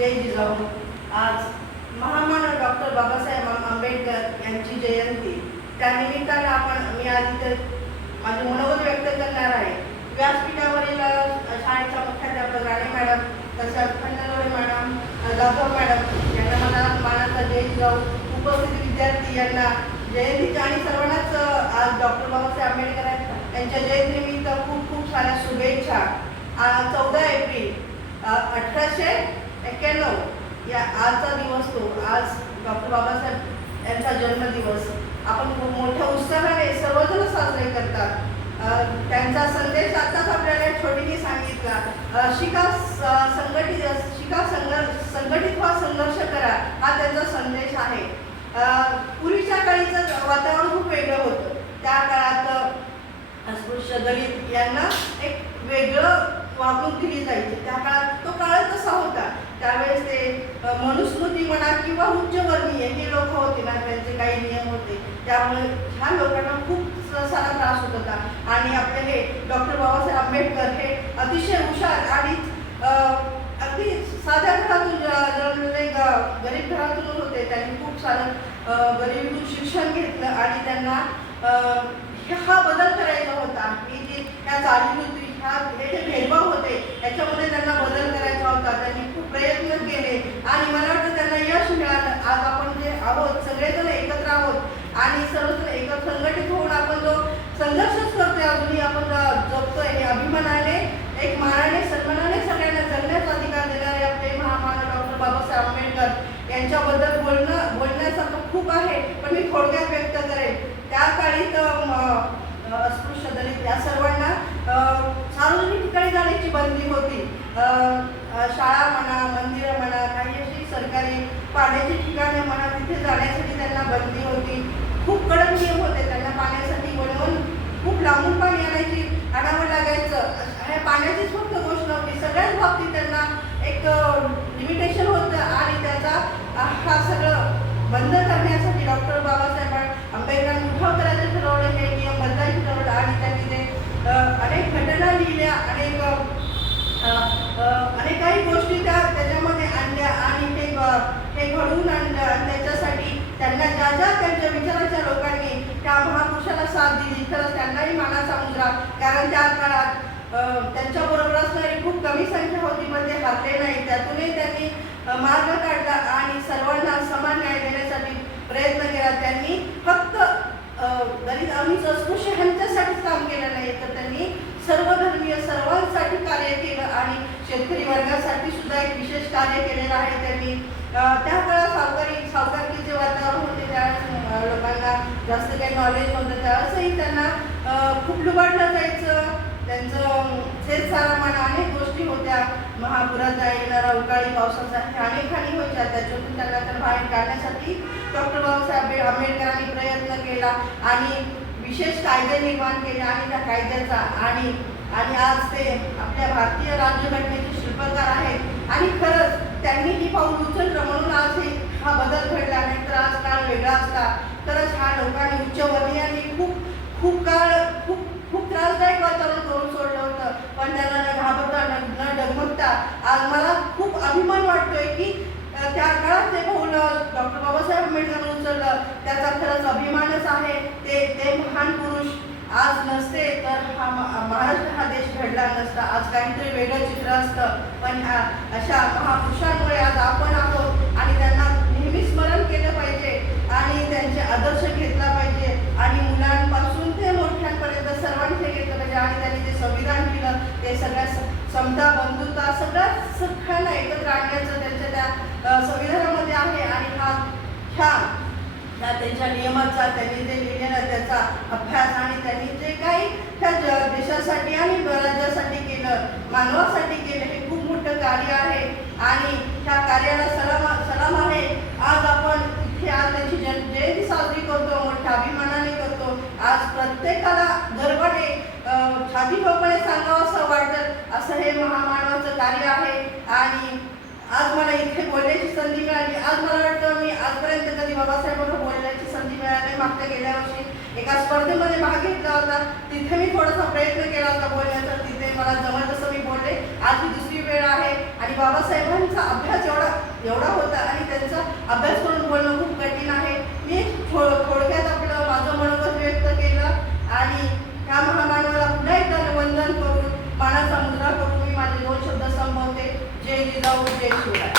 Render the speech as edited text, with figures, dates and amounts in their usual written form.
जय जिजाऊ। आज महामानव डॉक्टर बाबासाहेब आंबेडकर यांची जयंती, त्यानिमित्तानं मी आज इथे माझे मनोगत व्यक्त करणार आहे। व्यासपीठावरील शाळेच्या मुख्याध्यापक राणे मॅडम, तसंच खंडलोळे मॅडम, जाधव मॅडम यांना मला मानाचा जय जिजाऊ। उपस्थित विद्यार्थी यांना जयंतीच्या आणि सर्वांनाच आज डॉक्टर बाबासाहेब आंबेडकर यांच्या जयंतीनिमित्त खूप खूप साऱ्या शुभेच्छा। 14 एप्रिल 1891 या आजचा दिवस तो आज डॉक्टर बाबासाहेब यांचा जन्मदिवस आपण खूप मोठ्या उत्साहाने सर्वजण साजरे करतात। त्यांचा संदेश आताच आपल्याला छोटीने सांगितला, शिका संघटित व्हा, संघर्ष करा, हा त्यांचा संदेश आहे। पूर्वीच्या काळीचं वातावरण खूप वेगळं होतं। त्या काळात अस्पृश्य दलित यांना एक वेगळं वागणूक दिली जायची। त्या काळात तो काळ कसा होता, त्यावेळेस ते मनुस्मृती म्हणा किंवा उच्चवर्णीय हे लोक होते ना, त्यांचे काही नियम होते, त्यामुळे ह्या लोकांना खूप सारा त्रास होत होता। आणि आपले हे डॉक्टर बाबासाहेब आंबेडकर हे अतिशय हुशार आणि अगदी साध्या घरातून जन्मलेले गरीब घरातून होते। त्यांनी खूप सारं गरिबीतून शिक्षण घेतलं आणि त्यांना हा बदल करायचा होता की जे ह्या चालीरीती हे जे भेदभाव होते याच्यामध्ये त्यांना बदल करायचा होता। त्यांनी खूप प्रयत्न केले आणि मला वाटतं त्यांना यश मिळालं। आज आपण जे आहोत सगळेजण एकत्र आहोत आणि सर्वजण एकत्र संघटित होऊन आपण जो संघर्षच करतोय, अजूनही आपण जगतोय, हे अभिमानाने एक मानाने सन्मानाने सगळ्यांना जगण्याचा अधिकार देणारे आपले महामानव डॉक्टर बाबासाहेब आंबेडकर यांच्याबद्दल बोलण्यासारखं खूप आहे, पण मी थोडक्यात व्यक्त करेन। त्या काळी अस्पृश्य दलित या सर्वांना सार्वजनिक ठिकाणी जाण्याची बंदी होती। शाळा म्हणा, मंदिरं म्हणा, काही अशी सरकारी पाण्याची ठिकाणे म्हणा, तिथे जाण्यासाठी त्यांना बंदी होती। खूप कडक नियम होते। त्यांना पाण्यासाठी बनवून खूप लांबून पाणी आणावं लागायचं। हे पाण्याचीच फक्त गोष्ट नव्हती, सगळ्याच बाबतीत त्यांना एक लिमिटेशन होतं आणि त्याचा हा सगळं बंद करण्यासाठी डॉक्टर बाबासाहेब आंबेडकरांनी उठाव करायचं ठरवलं, हे नियम बदलायचे ठरवलं आणि त्यांनी ते अनेक घटना लिहिल्या, अनेक काही गोष्टी त्याच्यामध्ये आणल्या आणि हे घडवून आणलं। आणि त्याच्यासाठी त्यांना ज्या त्यांच्या विचाराच्या लोकांनी त्या महापुरुषाला साथ दिली, खरंच त्यांनाही मानाचा मुजरा, कारण त्या काळात त्यांच्याबरोबर असणारी खूप कमी संख्या होती, पण ते हरले नाही। त्यातूनही त्यांनी मार्ग काढला आणि सर्वांना समान न्याय देण्यासाठी प्रयत्न केला। त्यांनी फक्त दलित आणि अस्पृश्य ह्यांच्यासाठीच काम केलं नाही, तर त्यांनी सर्वधर्मीय सर्वांसाठी कार्य केलं आणि शेतकरी वर्गासाठी सुद्धा एक विशेष कार्य केलेलं आहे त्यांनी। त्या काळात सावकारकीचे वातावरण होते, त्या लोकांना जास्त काही नॉलेज नव्हतं, त्यावेळेसही त्यांना खूप लुबाडलं जायचं। त्यांचं शेतसारा म्हणा, अनेक गोष्टी होत्या, महापुराचा येणारा अवकाळी पावसाचा अनेक हानी व्हायच्या, त्याच्यातून त्यांना बाहेर काढण्यासाठी डॉक्टर बाबासाहेब आंबेडकरांनी प्रयत्न केला आणि विशेष कायदे निर्माण केले आणि त्या कायद्याचा आणि आज ते आपल्या भारतीय राज्यघटनेचे शिल्पकार आहेत। आणि खरंच त्यांनी ही पाऊल उचललं म्हणून आज हा बदल घडला, नाहीतर आज काळ वेगळा असता। खरंच ह्या लोकांनी उच्चवर्णीयांनी खूप त्रासदायक वातावरण करून सोडलं होतं, पण त्यांना न घाबरता न डगमगता आज मला खूप अभिमान वाटतोय की त्या काळात ते पाऊल डॉक्टर बाबासाहेब आंबेडकरांनी उचललं, त्याचा खरंच अभिमानच आहे। ते महान पुरुष आज नसते तर महाराष्ट्र हा देश घडला नसता, आज काहीतरी वेगळं चित्र असतं, पण अशा महापुरुषांमुळे आज आपण आहोत आणि त्यांना नेहमी स्मरण केलं पाहिजे आणि त्यांचे आदर्श घेतला पाहिजे आणि मुलांपासून ते मोठ्यांपर्यंत सर्वांचे घेतलं पाहिजे। आणि त्यांनी जे संविधान केलं ते सगळ्या समता, बंधुता, सगळ्यांना एकत्र आणण्याचं त्यांच्या त्या संविधानामध्ये आहे। आणि ह्या त्यांच्या नियमाचा त्यांनी जे लिहिलेला त्याचा अभ्यास आणि त्यांनी जे काही त्या देशासाठी आणि राज्यासाठी केलं, मानवासाठी केलं, हे खूप मोठं कार्य आहे आणि त्या कार्याला सलाम आहे। आज आपण इथे आज त्यांची जयंती साजरी करतो, मोठ्या अभिमानाने करतो। आज प्रत्येकाला गर्वाने छाती ठोकपणे सांगावं असं वाटतं, असं हे महामानवाचं कार्य आहे। आणि आज मला इथे बोलण्याची संधी मिळाली। आज मला वाटतं मी आजपर्यंत कधी बाबासाहेबांना बोलण्याची संधी मिळाली, मागच्या गेल्या वर्षी एका स्पर्धेमध्ये भाग घेतला होता. तिथे मी थोडासा प्रयत्न केला होता बोलण्याचा. तिथे मला जमल तसं मी बोलले. आज ही दुसरी वेळ आहे आणि बाबासाहेबांचा अभ्यास एवढा होता आणि त्यांचा अभ्यास करून बोलणं खूप कठीण आहे. मी थोडक्यात आपलं माझं मनोगत व्यक्त केलं आणि ह्या महामानवाला पुन्हा एकदा वंदन करून मानाचा मुद्रा करून मी माझे 2 शब्द संपवते. जय जिजाऊ, जय शिवराय.